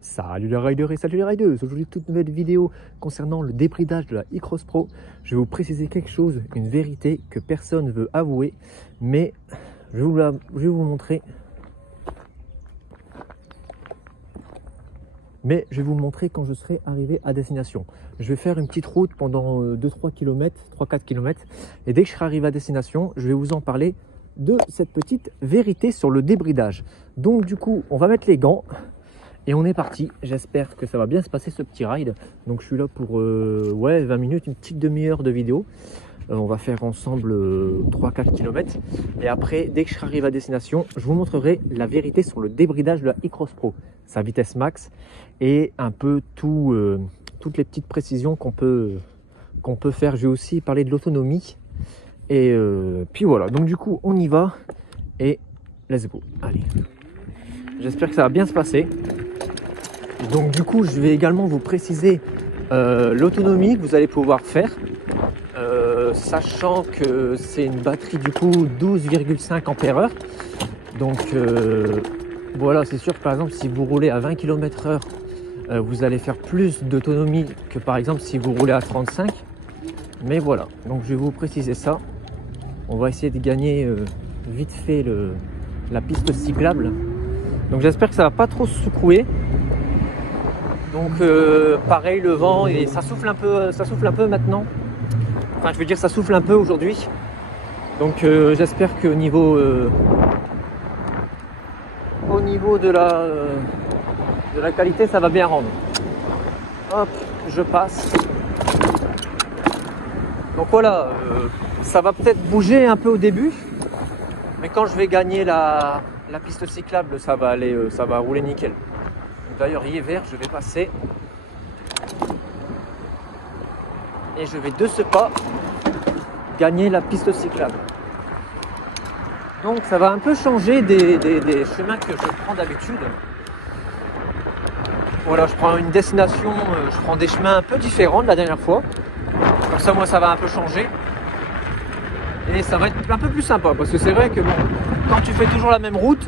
Salut les riders et salut les riders. Aujourd'hui, toute nouvelle vidéo concernant le débridage de la e-Cross Pro. Je vais vous préciser quelque chose, une vérité que personne ne veut avouer, mais je vais vous montrer. Mais je vais vous le montrer quand je serai arrivé à destination. Je vais faire une petite route pendant 2-3 km, 3-4 km. Et dès que je serai arrivé à destination, je vais vous en parler de cette petite vérité sur le débridage. Donc du coup, on va mettre les gants. Et on est parti, j'espère que ça va bien se passer ce petit ride. Donc je suis là pour 20 minutes, une petite demi-heure de vidéo. On va faire ensemble 3-4 km. Et après, dès que je serai arrivé à destination, je vous montrerai la vérité sur le débridage de la e-Cross Pro. Sa vitesse max et un peu toutes les petites précisions qu'on peut faire. Je vais aussi parler de l'autonomie. Et puis voilà, donc du coup on y va et let's go. Allez, j'espère que ça va bien se passer. Donc du coup, je vais également vous préciser l'autonomie que vous allez pouvoir faire, sachant que c'est une batterie du coup 12,5 ampères-heure. Donc voilà, c'est sûr que par exemple si vous roulez à 20 km/h, vous allez faire plus d'autonomie que par exemple si vous roulez à 35. Mais voilà, donc je vais vous préciser ça. On va essayer de gagner vite fait la piste cyclable. Donc j'espère que ça va pas trop se secouer. Donc pareil, le vent et ça souffle un peu maintenant. Enfin je veux dire ça souffle un peu aujourd'hui. Donc j'espère qu'au niveau de la qualité ça va bien rendre. Hop, je passe. Donc voilà, ça va peut-être bouger un peu au début, mais quand je vais gagner la piste cyclable, ça va aller, ça va rouler nickel. D'ailleurs, il est vert, je vais passer. Et je vais de ce pas gagner la piste cyclable. Donc ça va un peu changer des chemins que je prends d'habitude. Voilà, je prends une destination, je prends des chemins un peu différents de la dernière fois. Comme ça, moi, ça va un peu changer. Et ça va être un peu plus sympa. Parce que c'est vrai que bon, quand tu fais toujours la même route,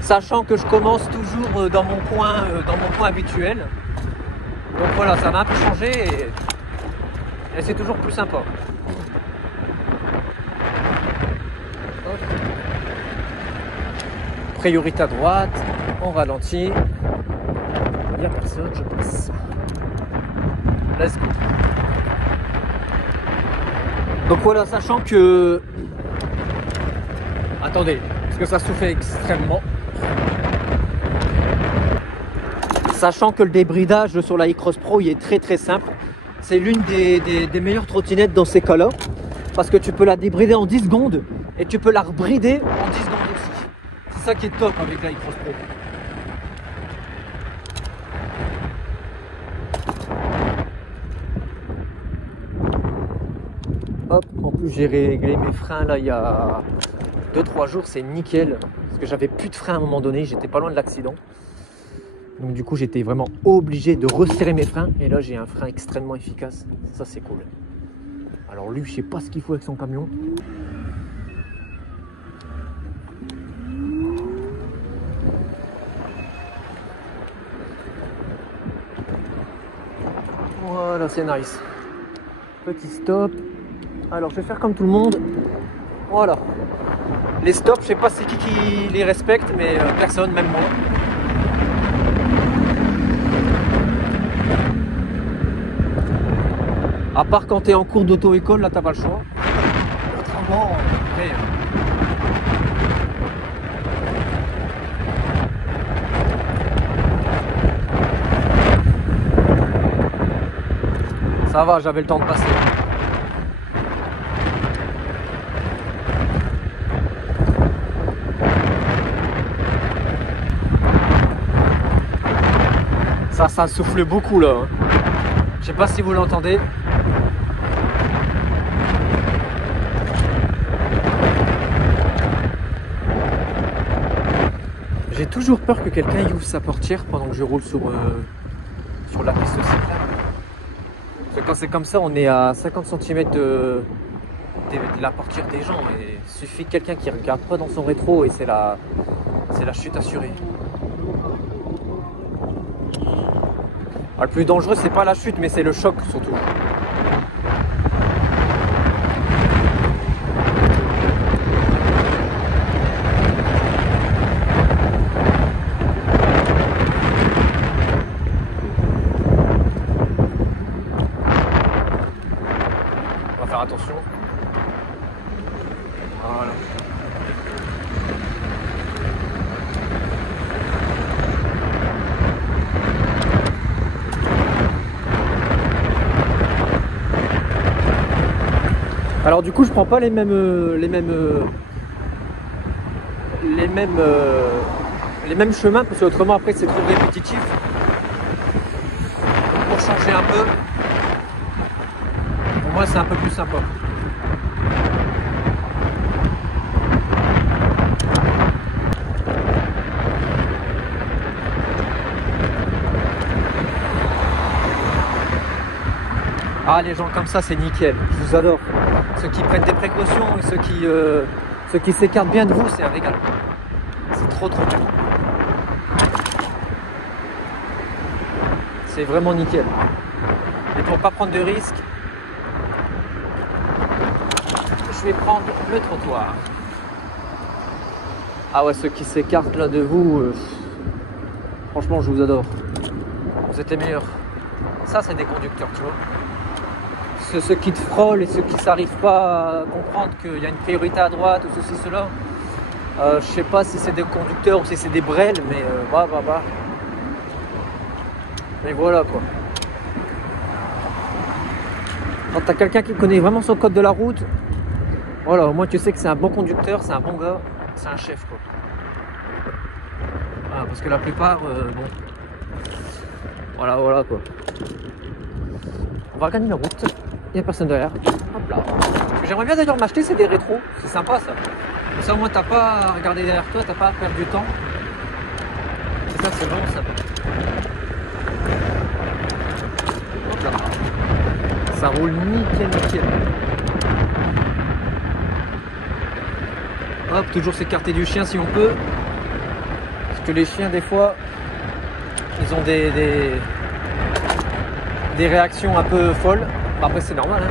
sachant que je commence toujours dans mon coin habituel. Donc voilà, ça va un peu changer et c'est toujours plus sympa. Hop. Priorité à droite, on ralentit. Il n'y a personne, je passe. Let's go. Donc voilà, sachant que... Attendez, parce que ça souffle extrêmement. Sachant que le débridage sur la e-Cross Pro il est très très simple. C'est l'une des meilleures trottinettes dans ces cas-là. Parce que tu peux la débrider en 10 secondes et tu peux la rebrider en 10 secondes aussi. C'est ça qui est top avec la e-Cross Pro. Hop, en plus j'ai réglé mes freins là il y a 2-3 jours, c'est nickel. Parce que j'avais plus de freins à un moment donné, j'étais pas loin de l'accident. Donc du coup j'étais vraiment obligé de resserrer mes freins et là j'ai un frein extrêmement efficace, ça c'est cool. Alors lui je sais pas ce qu'il faut avec son camion. Voilà, c'est nice. Petit stop. Alors je vais faire comme tout le monde. Voilà. Les stops, je sais pas c'est qui les respecte, mais personne, même moi. À part quand tu es en cours d'auto-école, là t'as pas le choix. Autrement, après, ça va, j'avais le temps de passer. Ça souffle beaucoup là. Hein. Je sais pas si vous l'entendez. J'ai toujours peur que quelqu'un ouvre sa portière pendant que je roule sur la piste cyclable. Parce que quand c'est comme ça, on est à 50 cm de la portière des gens. Et il suffit de quelqu'un qui regarde pas dans son rétro et c'est la chute assurée. Alors, le plus dangereux, c'est pas la chute, mais c'est le choc surtout. On va faire attention. Voilà. Alors du coup, je prends pas les mêmes chemins parce que autrement après c'est trop répétitif. Pour changer un peu, pour moi c'est un peu plus sympa. Ah, les gens comme ça, c'est nickel. Je vous adore. Ceux qui prennent des précautions et ceux qui s'écartent bien de vous, c'est un régal. C'est trop bien. C'est vraiment nickel. Et pour pas prendre de risques, je vais prendre le trottoir. Ah ouais, ceux qui s'écartent là de vous, franchement, je vous adore. Vous êtes les meilleurs. Ça, c'est des conducteurs, tu vois. Ceux qui te frôlent et ceux qui n'arrivent pas à comprendre qu'il y a une priorité à droite ou ceci, cela. Je sais pas si c'est des conducteurs ou si c'est des brels, mais Mais voilà quoi. Quand tu as quelqu'un qui connaît vraiment son code de la route, voilà, au moins tu sais que c'est un bon conducteur, c'est un bon gars, c'est un chef quoi. Voilà, parce que la plupart, bon. Voilà quoi. On va regarder la route. Il n'y a personne derrière. Hop là. Ce que j'aimerais bien d'ailleurs m'acheter, c'est des rétros. C'est sympa ça. Comme ça au moins t'as pas à regarder derrière toi, t'as pas à perdre du temps. C'est ça, c'est vraiment sympa. Hop là. Ça roule nickel. Hop, toujours s'écarter du chien si on peut. Parce que les chiens des fois, ils ont des réactions un peu folles. Après c'est normal hein.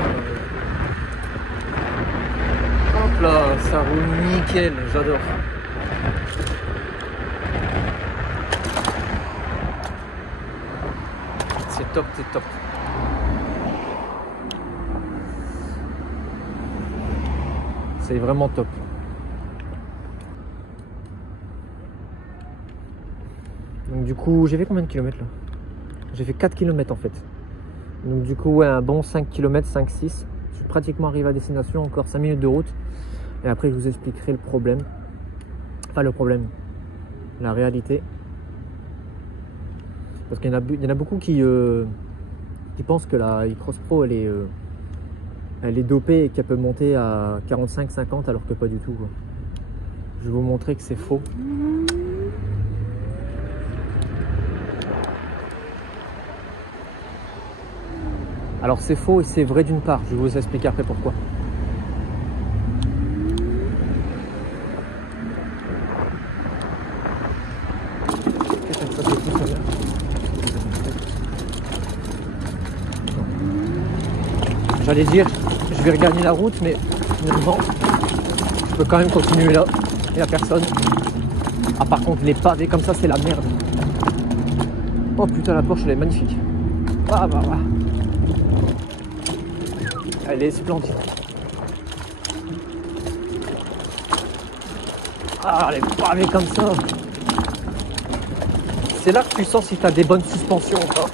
Hop là, ça roule nickel, j'adore. C'est top. C'est vraiment top. Donc du coup, j'ai fait combien de kilomètres là? J'ai fait 4 km en fait. Donc du coup, ouais, un bon 5 km, 5-6. Je suis pratiquement arrivé à destination, encore 5 minutes de route. Et après, je vous expliquerai le problème. Enfin, le problème. La réalité. Parce qu'il y en a beaucoup qui pensent que la e-Cross Pro, elle est dopée et qu'elle peut monter à 45-50 alors que pas du tout, quoi. Je vais vous montrer que c'est faux. Alors c'est faux et c'est vrai d'une part, je vais vous expliquer après pourquoi. J'allais dire, je vais regagner la route, mais finalement, je peux quand même continuer là, il n'y a personne. Ah par contre, les pavés comme ça, c'est la merde. Oh putain, la Porsche, elle est magnifique. Ah. Elle est splendide. Ah, les pavés comme ça. C'est là que tu sens si tu as des bonnes suspensions ou pas.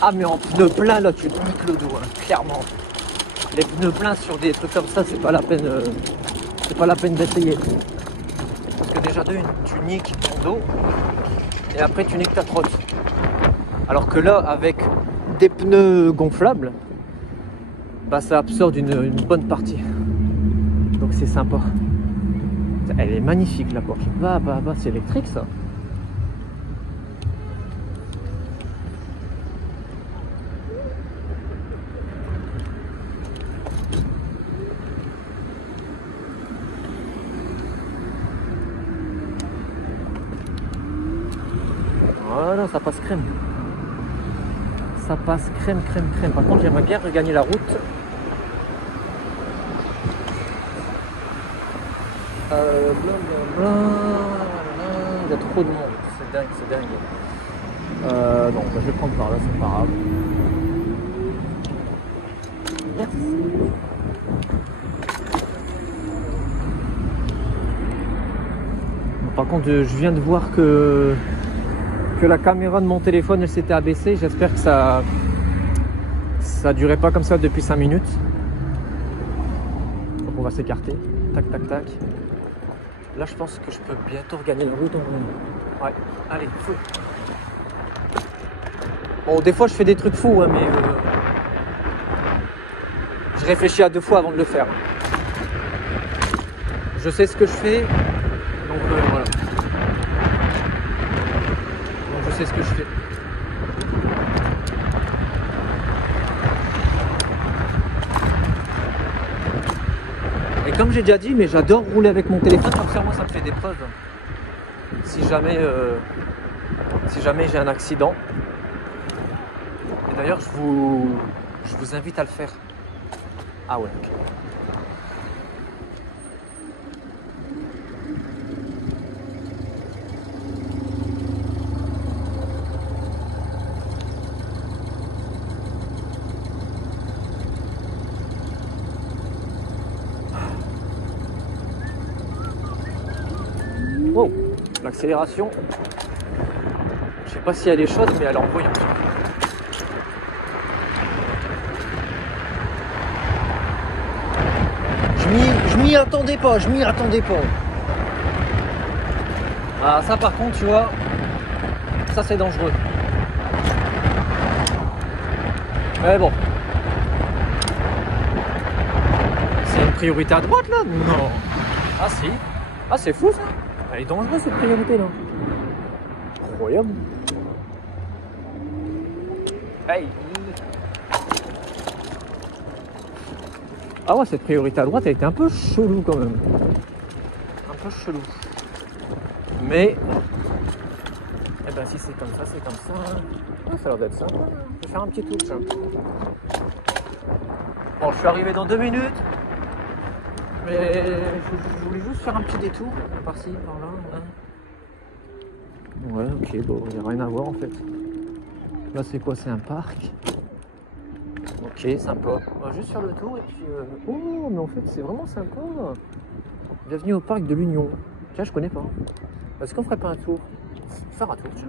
Ah, mais en pneus pleins, là, tu te niques le dos, hein, clairement. Les pneus pleins sur des trucs comme ça, c'est pas la peine d'essayer. Parce que déjà, tu niques ton dos et après, tu niques ta trotte. Alors que là, avec des pneus gonflables, bah, ça absorbe une bonne partie. Donc c'est sympa. Elle est magnifique la Porsche. Bah, c'est électrique ça. Voilà, ça passe crème. Ça passe crème, crème, crème. Par contre, j'aimerais bien regagner la route. Blablabla. Il y a trop de monde. C'est dingue, c'est dingue. Non, je vais prendre par là, c'est pas grave. Merci. Par contre, je viens de voir que la caméra de mon téléphone elle s'était abaissée. J'espère que ça durait pas comme ça depuis 5 minutes. Donc on va s'écarter. Tac, tac, tac. Là, je pense que je peux bientôt regagner la route. Ouais, allez, fou. Bon, des fois, je fais des trucs fous, hein, mais je réfléchis à 2 fois avant de le faire. Je sais ce que je fais, donc voilà. Donc, je sais ce que je fais. Et comme j'ai déjà dit, mais j'adore rouler avec mon téléphone, comme ça, moi, ça me fait des preuves. Si jamais j'ai un accident. Et d'ailleurs, je vous invite à le faire. Ah ouais, ok. Wow, l'accélération, je sais pas si elle est chaude, mais elle est envoyante. Je m'y attendais pas, Ah, ça par contre, tu vois, ça c'est dangereux. Mais bon. C'est une priorité à droite là? Non. Ah si. Ah c'est fou ça. Elle est dangereuse cette priorité là. Incroyable. Hey. Ah ouais, cette priorité à droite elle était un peu chelou quand même. Un peu chelou. Mais eh ben si c'est comme ça, c'est comme ça. Ah, ça a l'air d'être sympa. Je vais faire un petit tour tiens. Bon, je suis arrivé dans 2 minutes. Mais je voulais juste faire un petit détour par-ci, par-là. Hein. Ouais, ok, bon, il n'y a rien à voir en fait. Là, c'est quoi? C'est un parc. Ok, sympa. On va juste faire le tour et puis. Oh, mais en fait, c'est vraiment sympa. Bienvenue au parc de l'Union. Tiens, je connais pas. Est-ce qu'on ferait pas un tour? Faire un tour, tiens.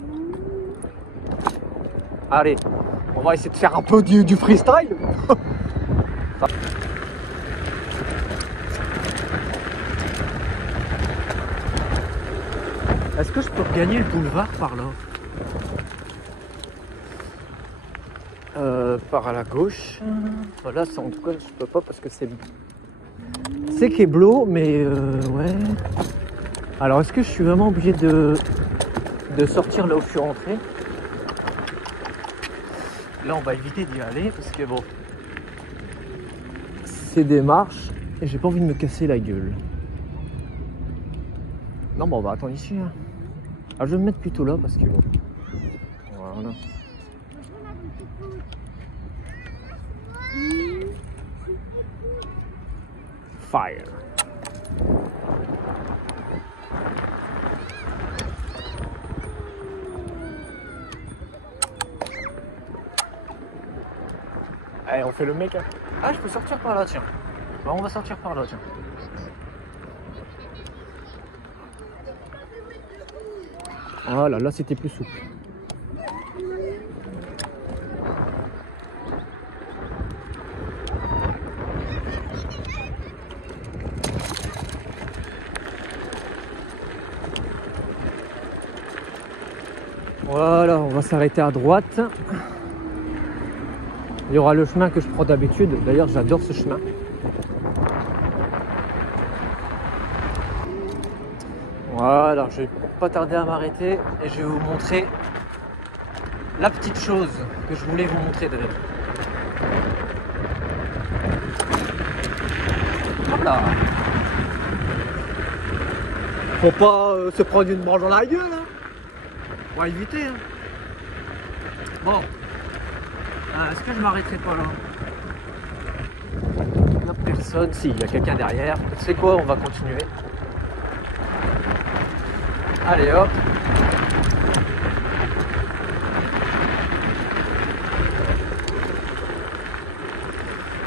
Allez, on va essayer de faire un peu du freestyle. Est-ce que je peux regagner le boulevard par là? Par à la gauche. Voilà, en tout cas, je peux pas parce que c'est Keblo, mais ouais. Alors, est-ce que je suis vraiment obligé de sortir là où je suis rentré? Là, on va éviter d'y aller parce que bon, c'est des marches et j'ai pas envie de me casser la gueule. Non, bon, on va attendre ici. Hein. Ah, je vais me mettre plutôt là parce que bon. Voilà. Fire. Allez, on fait le mec. Hein. Ah, je peux sortir par là, tiens. Bah, on va sortir par là, tiens. Voilà, là c'était plus souple. Voilà, on va s'arrêter à droite. Il y aura le chemin que je prends d'habitude. D'ailleurs, j'adore ce chemin. Voilà, je vais pas tarder à m'arrêter et je vais vous montrer la petite chose que je voulais vous montrer d'ailleurs. Voilà. Faut pas se prendre une branche dans la gueule. Hein. On va éviter. Hein. Bon. Est-ce que je m'arrêterai pas là? Il n'y a personne. Si, il y a quelqu'un derrière. Tu sais quoi? On va continuer. Allez hop.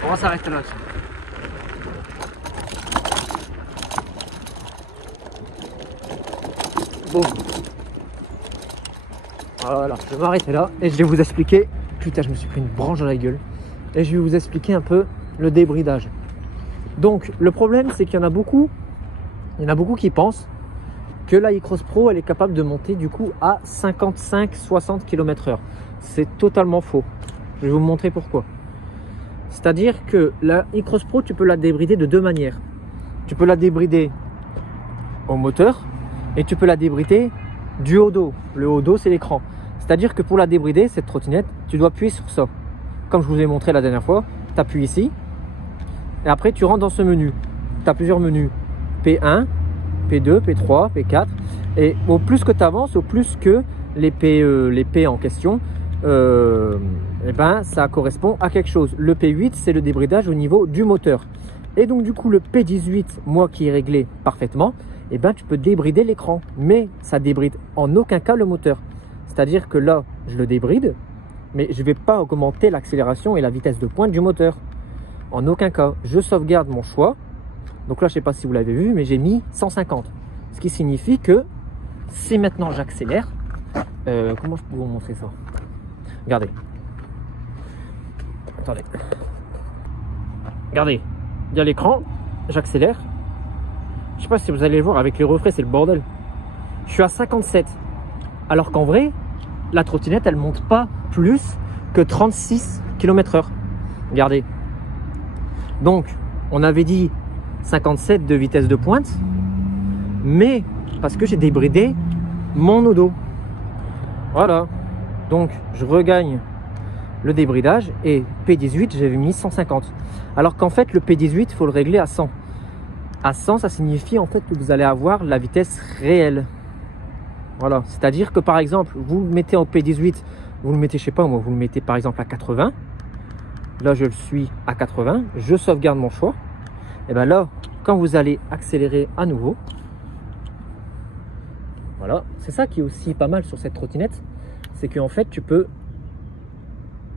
On va s'arrêter là-dessus. Bon. Voilà, je vais m'arrêter là et je vais vous expliquer. Putain, je me suis pris une branche dans la gueule. Et je vais vous expliquer un peu le débridage. Donc, le problème, c'est qu'il y en a beaucoup. Il y en a beaucoup qui pensent que la iCross Pro, elle est capable de monter du coup à 55-60 km/h. C'est totalement faux. Je vais vous montrer pourquoi. C'est-à-dire que la iCross Pro, tu peux la débrider de deux manières. Tu peux la débrider au moteur et tu peux la débrider du haut dos. Le haut dos, c'est l'écran. C'est-à-dire que pour la débrider, cette trottinette, tu dois appuyer sur ça. Comme je vous ai montré la dernière fois, tu appuies ici et après tu rentres dans ce menu. Tu as plusieurs menus. P1, P2, P3, P4. Et au plus que tu avances, au plus que les P en question, et ben, ça correspond à quelque chose. Le P8, c'est le débridage au niveau du moteur. Et donc du coup, le P18, moi qui est réglé parfaitement, et ben, tu peux débrider l'écran. Mais ça débride en aucun cas le moteur. C'est-à-dire que là, je le débride, mais je ne vais pas augmenter l'accélération et la vitesse de pointe du moteur. En aucun cas. Je sauvegarde mon choix. Donc là, je ne sais pas si vous l'avez vu, mais j'ai mis 150. Ce qui signifie que si maintenant j'accélère, comment je peux vous montrer ça? Regardez. Attendez. Regardez. Il y a l'écran, j'accélère. Je ne sais pas si vous allez le voir, avec les reflets, c'est le bordel. Je suis à 57. Alors qu'en vrai, la trottinette, elle ne monte pas plus que 36 km/h. Regardez. Donc, on avait dit 57 de vitesse de pointe, mais parce que j'ai débridé mon odo. Voilà. Donc, je regagne le débridage et P18, j'avais mis 150. Alors qu'en fait, le P18, il faut le régler à 100. À 100, ça signifie en fait que vous allez avoir la vitesse réelle. Voilà. C'est-à-dire que par exemple, vous le mettez en P18, vous le mettez, je sais pas moi, vous le mettez par exemple à 80. Là, je le suis à 80. Je sauvegarde mon choix. Et bien là, quand vous allez accélérer à nouveau, voilà, c'est ça qui est aussi pas mal sur cette trottinette, c'est qu'en fait tu peux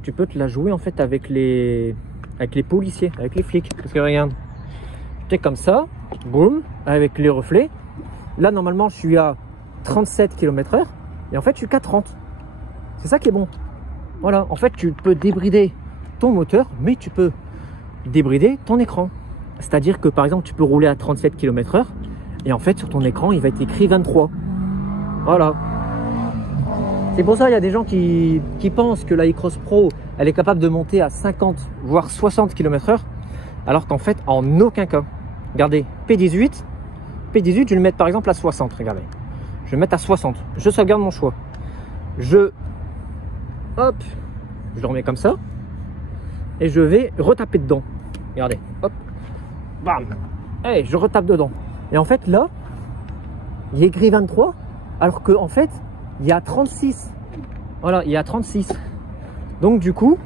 te la jouer en fait avec les policiers, avec les flics. Parce que regarde, tu es comme ça, boum, avec les reflets. Là normalement je suis à 37 km/h et en fait je suis qu'à 30. C'est ça qui est bon. Voilà, en fait tu peux débrider ton moteur, mais tu peux débrider ton écran. C'est-à-dire que par exemple tu peux rouler à 37 km/h et en fait sur ton écran il va être écrit 23. Voilà. C'est pour ça il y a des gens qui pensent que la iCross Pro elle est capable de monter à 50 voire 60 km/h alors qu'en fait en aucun cas. Regardez, P18, je vais le mettre par exemple à 60. Regardez, je vais le mettre à 60. Je sauvegarde mon choix. Je le remets comme ça et je vais retaper dedans. Regardez, hop, bam, hey, je retape dedans. Et en fait là, il est écrit 23 alors qu'en fait il y a 36. Voilà, il y a 36. Donc du coup,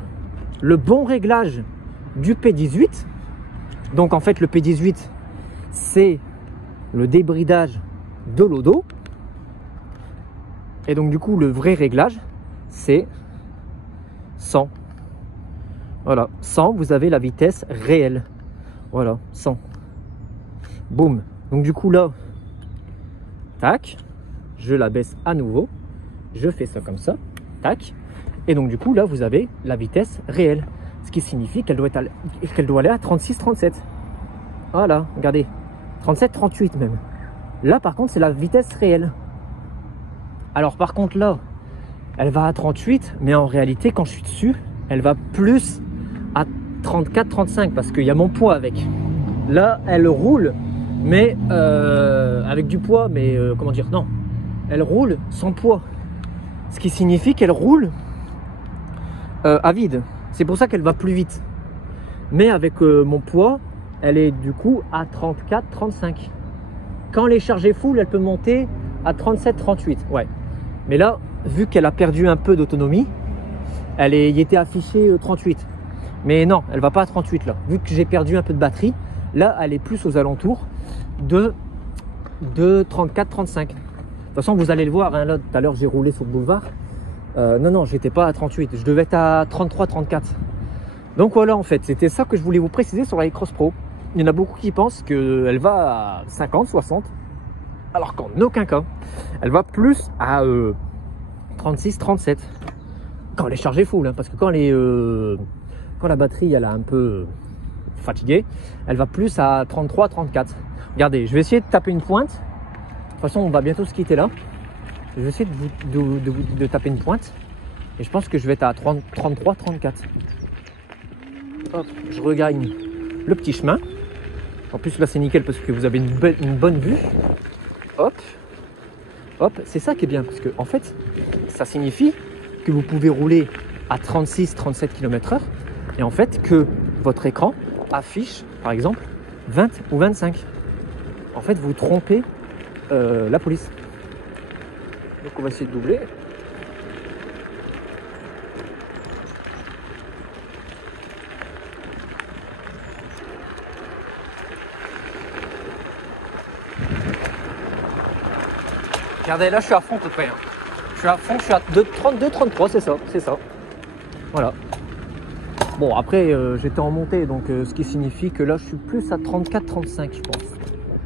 le bon réglage du P18, donc en fait le P18 c'est le débridage de l'odo. Et donc du coup le vrai réglage c'est 100. Voilà, 100, vous avez la vitesse réelle. Voilà, 100. Boum. Donc du coup là, tac, je la baisse à nouveau. Je fais ça comme ça, tac. Et donc du coup là, vous avez la vitesse réelle. Ce qui signifie qu'elle doit aller à 36-37. Voilà, regardez. 37-38 même. Là par contre, c'est la vitesse réelle. Alors par contre là, elle va à 38, mais en réalité, quand je suis dessus, elle va plus à 34-35 parce qu'il y a mon poids avec. Là, elle roule, mais avec du poids, mais comment dire, non. Elle roule sans poids. Ce qui signifie qu'elle roule à vide. C'est pour ça qu'elle va plus vite. Mais avec mon poids, elle est du coup à 34-35. Quand elle est chargée full, elle peut monter à 37-38. Ouais. Mais là, vu qu'elle a perdu un peu d'autonomie, il était affiché 38. Mais non, elle va pas à 38 là. Vu que j'ai perdu un peu de batterie, là, elle est plus aux alentours de 34-35. De toute façon, vous allez le voir, hein, là, tout à l'heure, j'ai roulé sur le boulevard. Non, j'étais pas à 38. Je devais être à 33-34. Donc voilà, en fait, c'était ça que je voulais vous préciser sur la e-Cross Pro. Il y en a beaucoup qui pensent qu'elle va à 50, 60, alors qu'en aucun cas. Elle va plus à 36, 37. Quand elle est chargée full, hein, parce que quand la batterie elle est un peu fatiguée, elle va plus à 33, 34. Regardez, je vais essayer de taper une pointe. De toute façon, on va bientôt se quitter là. Je vais essayer de taper une pointe. Et je pense que je vais être à 33, 34. Hop, je regagne le petit chemin. En plus là c'est nickel parce que vous avez une bonne vue. Hop, hop, c'est ça qui est bien parce que en fait ça signifie que vous pouvez rouler à 36-37 km/h et en fait que votre écran affiche par exemple 20 ou 25. En fait vous trompez la police. Donc on va essayer de doubler. Regardez, là je suis à fond à peu près. Hein. Je suis à fond, je suis à 32, 33, c'est ça. Voilà. Bon, après j'étais en montée, donc ce qui signifie que là je suis plus à 34, 35, je pense.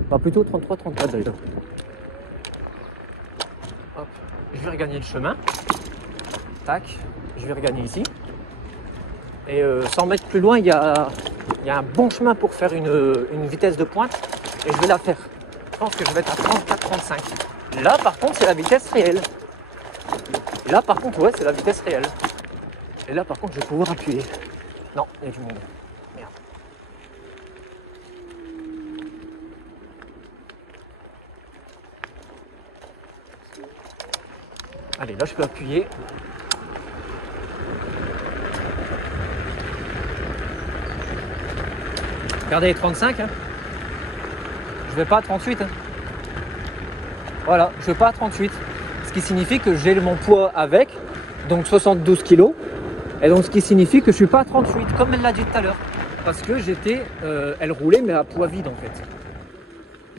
Enfin, plutôt 33, 34 d'ailleurs. Hop, je vais regagner le chemin. Tac, je vais regagner ici. Et 100 mètres plus loin, il y a un bon chemin pour faire une vitesse de pointe. Et je vais la faire. Je pense que je vais être à 34, 35. Là, par contre, c'est la vitesse réelle. Et là, par contre, ouais, c'est la vitesse réelle. Et là, par contre, je vais pouvoir appuyer. Non, il y a du monde. Merde. Allez, là, je peux appuyer. Regardez les 35. Hein. Je vais pas à 38. Hein. Voilà, je ne vais pas à 38, ce qui signifie que j'ai mon poids avec, donc 72 kg, et donc ce qui signifie que je ne suis pas à 38, comme elle l'a dit tout à l'heure, parce que elle roulait mais à poids vide en fait.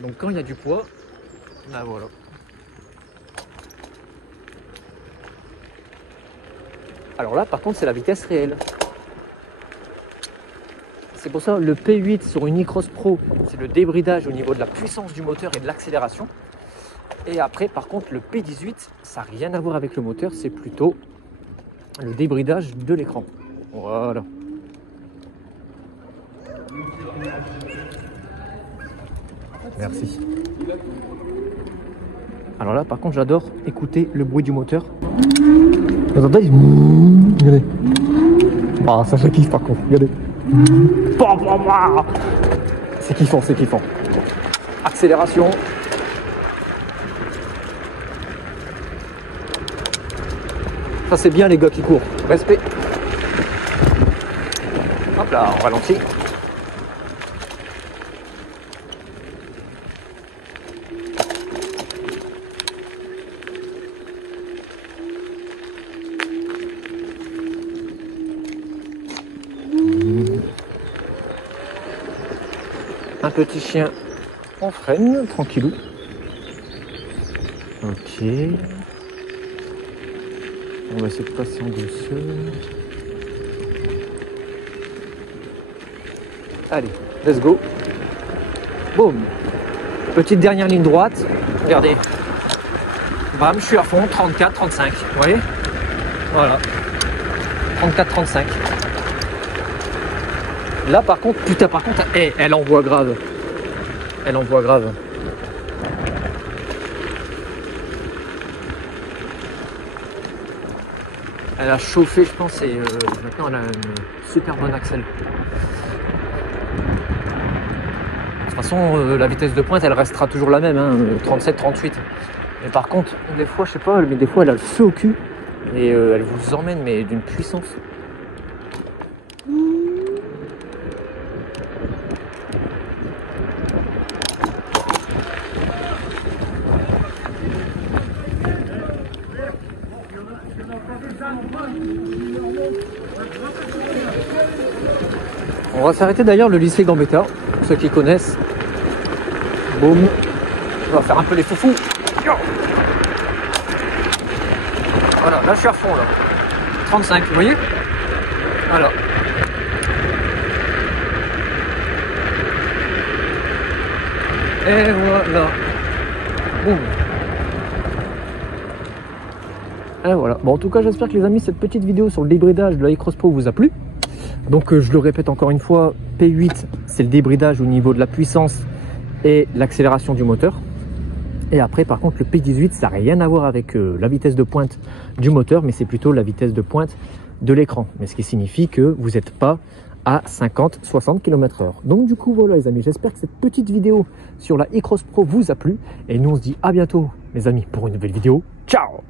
Donc quand il y a du poids, ben voilà. Alors là par contre c'est la vitesse réelle. C'est pour ça le P8 sur une e-Cross Pro, c'est le débridage au niveau de la puissance du moteur et de l'accélération. Et après, par contre, le P18, ça n'a rien à voir avec le moteur, c'est plutôt le débridage de l'écran. Voilà. Merci. Alors là, par contre, j'adore écouter le bruit du moteur. Vous entendez ? Regardez. Ah, ça je kiffe par contre, regardez. C'est kiffant, c'est kiffant. Accélération. Ça c'est bien les gars qui courent. Respect. Hop là, on ralentit. Un petit chien, on freine, tranquillou. Ok. On va essayer de passer en douceur. Allez, let's go. Boum. Petite dernière ligne droite. Regardez. Bam, je suis à fond, 34, 35. Vous voyez ? Voilà. 34, 35. Là par contre, putain par contre, elle envoie grave. Elle envoie grave. Elle a chauffé je pense et maintenant elle a une super bonne accel. De toute façon la vitesse de pointe elle restera toujours la même, hein, 37-38. Mais par contre, des fois je sais pas, mais des fois elle a le feu au cul et elle vous emmène mais d'une puissance. On va s'arrêter d'ailleurs le lycée Gambetta, pour ceux qui connaissent. Boum. On va faire un peu les foufous. Voilà, là je suis à fond là. 35, vous voyez? Voilà. Et voilà. Boum. Et voilà. Bon, en tout cas, j'espère que les amis, cette petite vidéo sur le débridage de la iCross Pro vous a plu. Donc, je le répète encore une fois, P8, c'est le débridage au niveau de la puissance et l'accélération du moteur. Et après, par contre, le P18, ça n'a rien à voir avec la vitesse de pointe du moteur, mais c'est plutôt la vitesse de pointe de l'écran. Mais ce qui signifie que vous n'êtes pas à 50-60 km/h. Donc du coup, voilà les amis, j'espère que cette petite vidéo sur la iCross Pro vous a plu. Et nous, on se dit à bientôt, les amis, pour une nouvelle vidéo. Ciao!